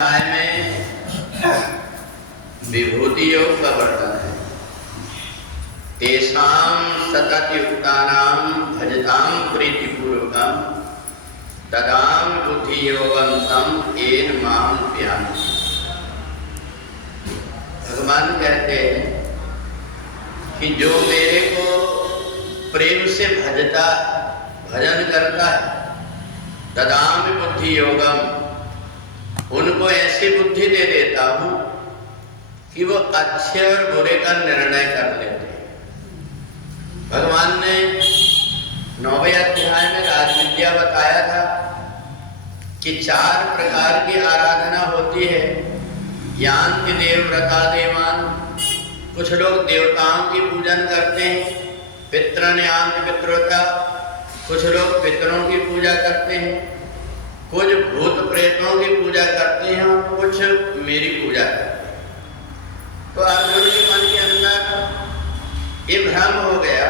में विभूति योग का वर्णन है। तेषां सतत युक्तानां भजतां प्रीतिपूर्वकं तदां बुद्धि योगं तं येन मां उपयान्ति। भगवान कहते हैं कि जो मेरे को प्रेम से भजता भजन करता है तदां बुद्धि योगम, उनको ऐसी बुद्धि दे देता हूं कि वो अच्छे और बुरे का निर्णय कर लेते हैं। भगवान ने 9वें अध्याय में राजविद्या बताया था कि 4 प्रकार की आराधना होती है। यान्ति देवव्रता देवान, कुछ लोग देवताओं की पूजन करते हैं। पितरन यान्ति पितृव्रता, कुछ लोग पितरों की पूजा करते हैं। कुछ भूत प्रेतों की पूजा करते हैं और कुछ मेरी पूजा करते हैं। तो अर्जुन के मन के अंदर ये भ्रम हो गया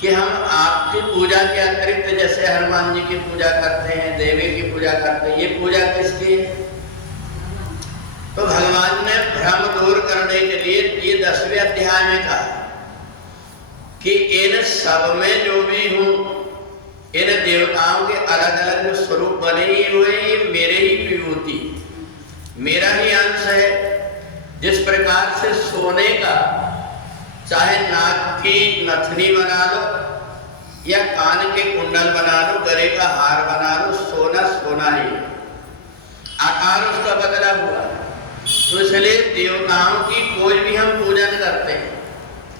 कि हम आपकी पूजा के अतिरिक्त जैसे हनुमान जी की पूजा करते हैं, देवी की पूजा करते हैं, ये पूजा किसकी है? तो भगवान ने भ्रम दूर करने के लिए ये 10वें अध्याय में कहा कि इन सब में जो भी हूं, इन देवताओं के अलग अलग जो स्वरूप बने हुए ये मेरे ही विभूति, मेरा ही अंश है। जिस प्रकार से सोने का चाहे नाक की नथनी बना लो या कान के कुंडल बना लो, गले का हार बना लो, सोना सोना ही है, आकार उसका बदला हुआ। तो इसलिए देवताओं की कोई भी हम पूजन करते हैं,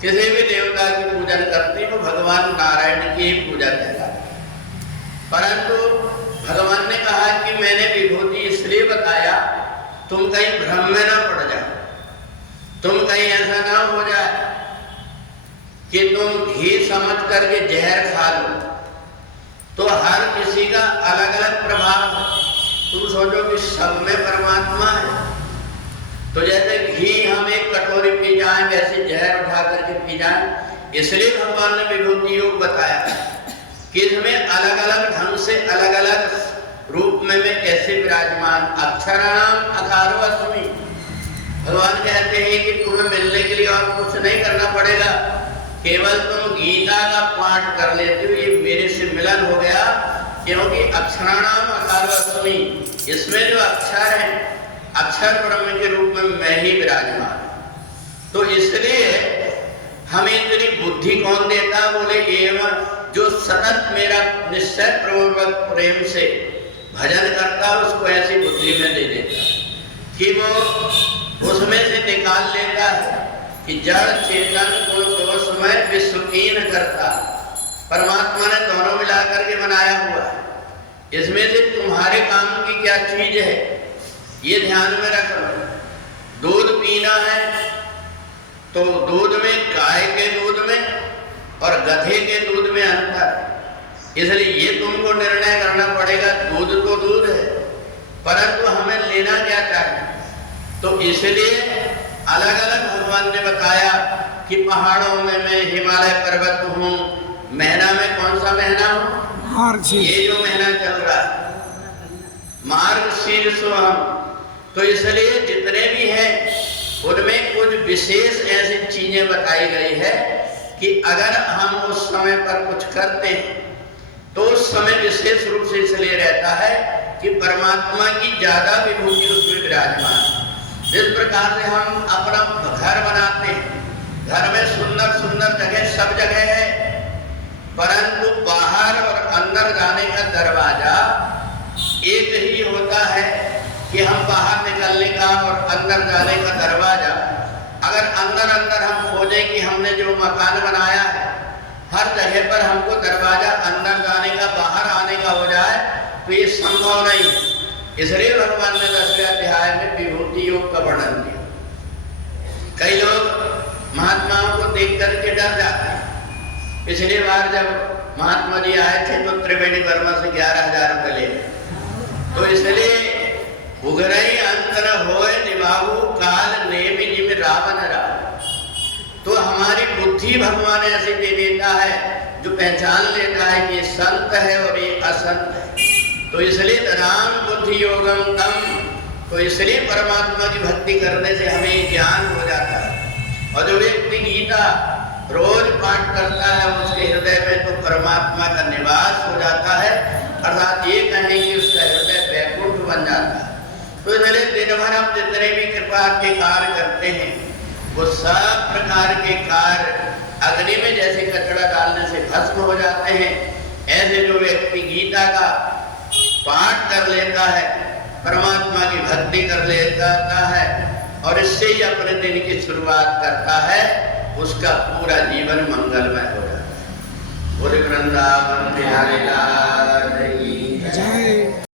किसी भी देवता की पूजन करते हैं, तो भगवान नारायण की ही पूजा कहलाती है। परंतु भगवान ने कहा कि मैंने विभूति इसलिए बताया तुम कहीं भ्रम में ना पड़ जाओ, तुम कहीं ऐसा ना हो जाए कि तुम घी समझ करके जहर खा लो। तो हर किसी का अलग अलग प्रभाव है। तुम सोचो कि सब में परमात्मा है, तो जैसे घी हम एक कटोरी पी जाए वैसे जहर उठा करके पी जाए। इसलिए भगवान ने विभूति योग बताया कि इसमें अलग अलग ढंग से अलग अलग रूप में मैं कैसे विराजमान। अक्षराणाम अकारो अस्मि। भगवान कहते हैं कि तुम्हें मिलने के लिए और कुछ नहीं करना पड़ेगा, केवल तुम गीता का पाठ कर लेते हो, ये मेरे से मिलन हो गया। क्योंकि अक्षराणाम अकारो अस्मि, इसमें जो अक्षर है, अक्षर ब्रह्म के रूप में मैं ही विराजमान। तो इसलिए हमें इतनी बुद्धि कौन देता? बोले एवं जो सतत मेरा निश्चय पूर्वक प्रेम से भजन करता है उसको ऐसी बुद्धि में दे देता कि वो उसमें से निकाल लेता है कि जड़ चेतन को दोषमय विश्वकीन करता। परमात्मा ने दोनों मिलाकर के बनाया हुआ है। इसमें से तुम्हारे काम की क्या चीज है ये ध्यान में रखना। दूध पीना है तो दूध में, गाय के दूध में और गधे के दूध में अंतर। इसलिए ये तुमको निर्णय करना पड़ेगा। दूध तो दूध है, परंतु हमें लेना क्या चाहिए। तो इसलिए अलग अलग भगवान ने बताया कि पहाड़ों में मैं हिमालय पर्वत हूँ। महीना में कौन सा महीना हूँ? ये जो महीना चल रहा है मार्गशीर्ष हम। तो इसलिए जितने भी हैं उनमें कुछ विशेष ऐसी चीजें बताई गई है कि अगर हम उस समय पर कुछ करते हैं तो उस समय विशेष रूप से इसलिए रहता है कि परमात्मा की ज्यादा विभूति उसमें विराजमान। जिस प्रकार से हम अपना घर बनाते हैं, घर में सुंदर सुंदर जगह सब जगह है, परंतु बाहर और अंदर जाने का दरवाजा एक ही होता है कि हम बाहर निकलने का और अंदर जाने का दरवाजा। अगर अंदर अंदर हम खोजें कि हमने जो मकान बनाया है हर जगह पर हमको दरवाजा अंदर जाने का बाहर आने का हो जाए तो ये संभव नहीं। इसलिए भगवान ने 10वें अध्याय में विभूति योग का वर्णन किया। कई लोग महात्माओं को देख करके डर जाते हैं। पिछली बार जब महात्मा जी आए थे तो त्रिवेणी वर्मा से 11,000 रुपये ले। तो इसलिए उगरई अंतर होए निभाऊ काल नेमि जिम रावण राव। तो हमारी बुद्धि भगवान ऐसे दे देता है जो पहचान लेता है कि ये संत है और ये असंत है। तो इसलिए तदां बुद्धि योगम तम तो इसलिए परमात्मा की भक्ति करने से हमें ज्ञान हो जाता है। और जो व्यक्ति गीता रोज पाठ करता है उसके हृदय में तो परमात्मा का निवास हो जाता है, अर्थात ये कहें कि उसका हृदय वैकुंठ बन जाता है। तो इसलिए दिन भर हम जितने भी कृपा के कार्य करते हैं वो सब प्रकार के कार्य अग्नि में जैसे कचरा डालने से भस्म हो जाते हैं, ऐसे जो व्यक्ति गीता का पाठ कर लेता है, परमात्मा की भक्ति कर लेता है और इससे ही अपने दिन की शुरुआत करता है, उसका पूरा जीवन मंगलमय हो जाता है। बोले वृंदावन बिहारी लाल